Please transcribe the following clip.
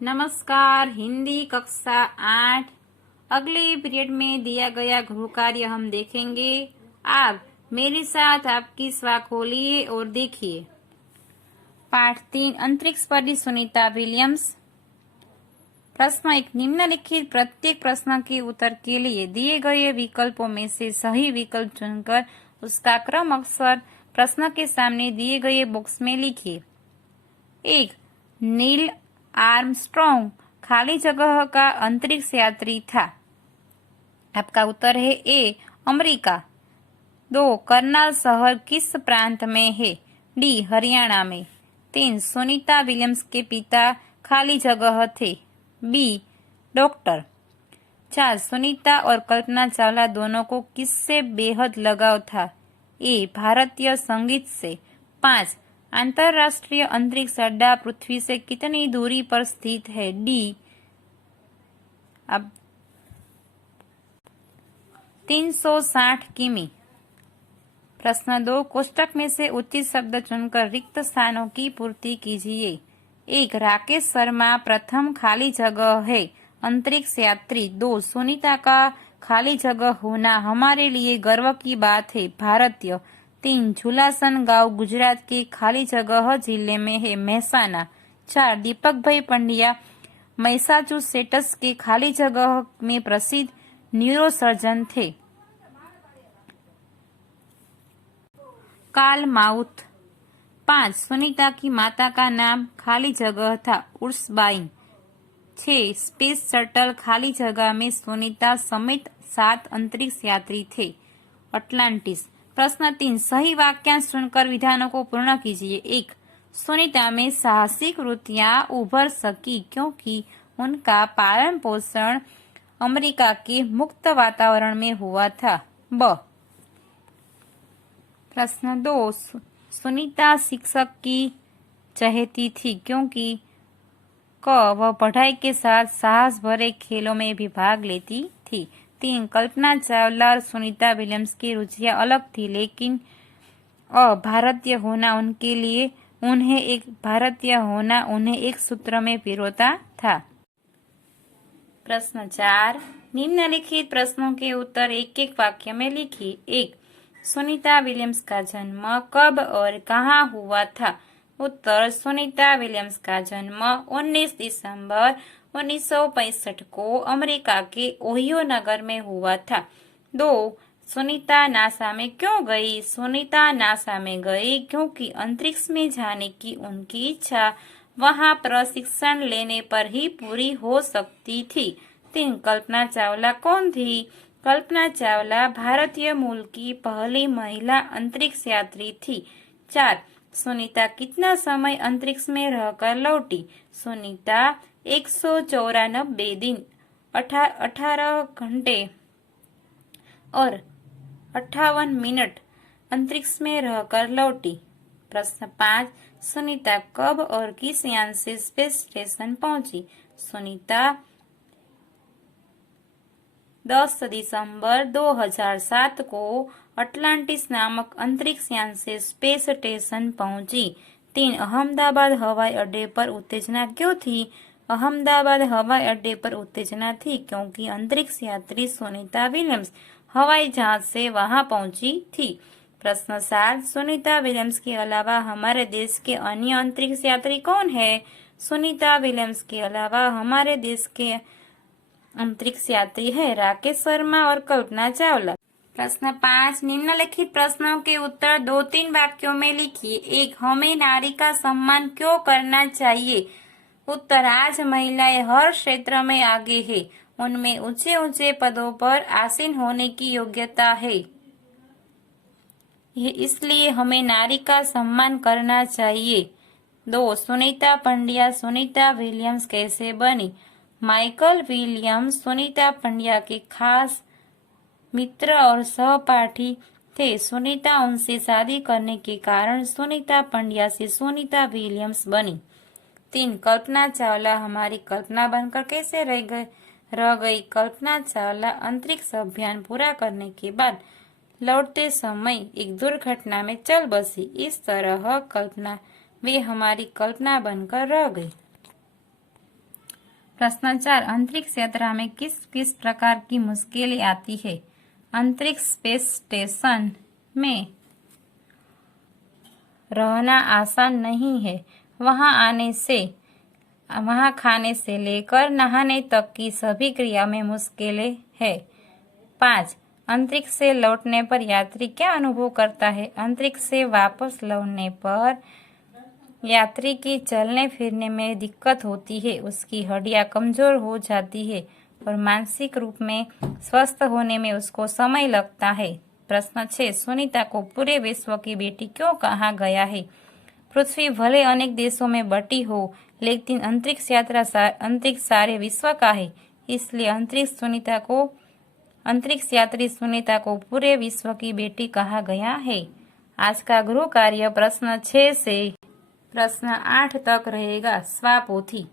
नमस्कार। हिंदी कक्षा 8 अगले पीरियड में दिया गया गृह कार्य हम देखेंगे। आप मेरे साथ आपकी स्वाख खोलिए और देखिए। पाठ 3 अंतरिक्ष परी सुनीता विलियम्स। प्रश्न 1 निम्नलिखित प्रत्येक प्रश्न के उत्तर के लिए दिए गए विकल्पों में से सही विकल्प चुनकर उसका क्रम अक्षर प्रश्न के सामने दिए गए बॉक्स में लिखिए। 1 नील आर्मस्ट्रॉन्ग खाली जगह का अंतरिक्ष यात्री था। आपका उत्तर है ए अमेरिका। 2 करनाल शहर किस प्रांत में है? डी हरियाणा में। 3 सुनीता विलियम्स के पिता खाली जगह थे। B doctor. 4 सुनीता और कल्पना चावला दोनों को किससे बेहद लगाव था? ए भारतीय संगीत से। 5 अंतरराष्ट्रीय अंतरिक्ष अड्डा पृथ्वी से कितनी दूरी पर स्थित है? डी अब 360 किमी। प्रश्न 2 कोष्टक में से उचित शब्द चुनकर रिक्त स्थानों की पूर्ति कीजिए। 1 राकेश शर्मा प्रथम खाली जगह है अंतरिक्ष यात्री। 2 सुनीता का खाली जगह होना हमारे लिए गर्व की बात है भारतीय। 3 झूलासन गांव गुजरात के खाली जगह जिले में है मेहसाना। 4 दीपक भाई पंड्या मैसाचुसेट्स के खाली जगह में प्रसिद्ध न्यूरोसर्जन थे। Karl mouth. 5 सुनीता की माता का नाम खाली जगह था उर्सबाइन। 6 स्पेस शटल खाली जगह में सुनीता समेत 7 अंतरिक्ष यात्री थे अटलांटिस। प्रश्न 3 सही वाक्यांश चुनकर विधानों को पूर्ण कीजिए। 1 सुनीता में साहसिक वृत्तियां उभर सकी क्योंकि उनका पालन पोषण अमेरिका के मुक्त वातावरण में हुआ था। ब प्रश्न 2 सुनीता शिक्षक की चहेती थी क्योंकि क वह पढ़ाई के साथ साहस भरे खेलों में भी भाग लेती थी। 3 कल्पना चावला और सुनीता विलियम्स की रुचियां अलग थी लेकिन भारतीय होना उन्हें एक सूत्र में पिरोता था। प्रश्न 4 निम्नलिखित प्रश्नों के उत्तर एक एक वाक्य में लिखिए। 1 सुनीता विलियम्स का जन्म कब और कहाँ हुआ था? उत्तर सुनीता विलियम्स का जन्म 19 दिसंबर 1965 को अमेरिका के ओहियो नगर में हुआ था। 2 सुनीता नासा में क्यों गई? सुनीता नासा में गई क्योंकि अंतरिक्ष में जाने की उनकी इच्छा वहां प्रशिक्षण लेने पर ही पूरी हो सकती थी। 3 कल्पना चावला कौन थी? कल्पना चावला भारतीय मूल की पहली महिला अंतरिक्ष यात्री थी। 4 सुनीता कितना समय अंतरिक्ष में रहकर लौटी? सुनीता 194 दिन 18 घंटे और 58 मिनट अंतरिक्ष में रहकर लौटी। प्रश्न 5 सुनीता कब और किस यान से स्पेस स्टेशन पहुंची? सुनीता 10 दिसंबर 2007 को अटलांटिस नामक अंतरिक्ष यान से स्पेस स्टेशन पहुंची। 3 अहमदाबाद हवाई अड्डे पर उत्तेजना क्यों थी? अहमदाबाद हवाई अड्डे पर उत्तेजना थी क्योंकि अंतरिक्ष यात्री सुनीता विलियम्स हवाई जहाज से वहां पहुंची थी। प्रश्न 7 सुनीता विलियम्स के अलावा हमारे देश के अन्य अंतरिक्ष यात्री कौन है? सुनीता विलियम्स के अलावा हमारे देश के अंतरिक्ष यात्री है राकेश शर्मा और कल्पना चावला। प्रश्न 5 निम्नलिखित प्रश्नों के उत्तर 2-3 वाक्यों में लिखिए। 1 हमें नारी का सम्मान क्यों करना चाहिए? उत्तर आज महिलाएं हर क्षेत्र में आगे है, उनमें ऊंचे ऊंचे पदों पर आसीन होने की योग्यता है, इसलिए हमें नारी का सम्मान करना चाहिए। 2 सुनीता पंड्या सुनीता विलियम्स कैसे बनी? माइकल विलियम्स सुनीता पंड्या के खास मित्र और सहपाठी थे। सुनीता उनसे शादी करने के कारण सुनीता पंड्या से सुनीता विलियम्स बनी। 3 कल्पना चावला हमारी कल्पना बनकर कैसे रह गई? कल्पना चावला अंतरिक्ष अभियान पूरा करने के बाद लौटते समय एक दुर्घटना में चल बसी। इस तरह वे हमारी कल्पना बनकर रह गई। प्रश्न 4, अंतरिक्ष यात्रा में किस किस प्रकार की मुश्किलें आती है? अंतरिक्ष स्पेस स्टेशन में रहना आसान नहीं है। वहां खाने से लेकर नहाने तक की सभी क्रिया में मुश्किलें है। 5, अंतरिक्ष से लौटने पर यात्री क्या अनुभव करता है? अंतरिक्ष से वापस लौटने पर यात्री की चलने फिरने में दिक्कत होती है, उसकी हड्डियां कमजोर हो जाती है और मानसिक रूप में स्वस्थ होने में उसको समय लगता है। प्रश्न 6, सुनीता को पूरे विश्व की बेटी क्यों कहा गया है? पृथ्वी भले अनेक देशों में बटी हो, लेकिन अंतरिक्ष सारे विश्व का है, इसलिए अंतरिक्ष यात्री सुनीता को पूरे विश्व की बेटी कहा गया है। आज का गृह कार्य प्रश्न 6 से प्रश्न 8 तक रहेगा। स्वापोथी।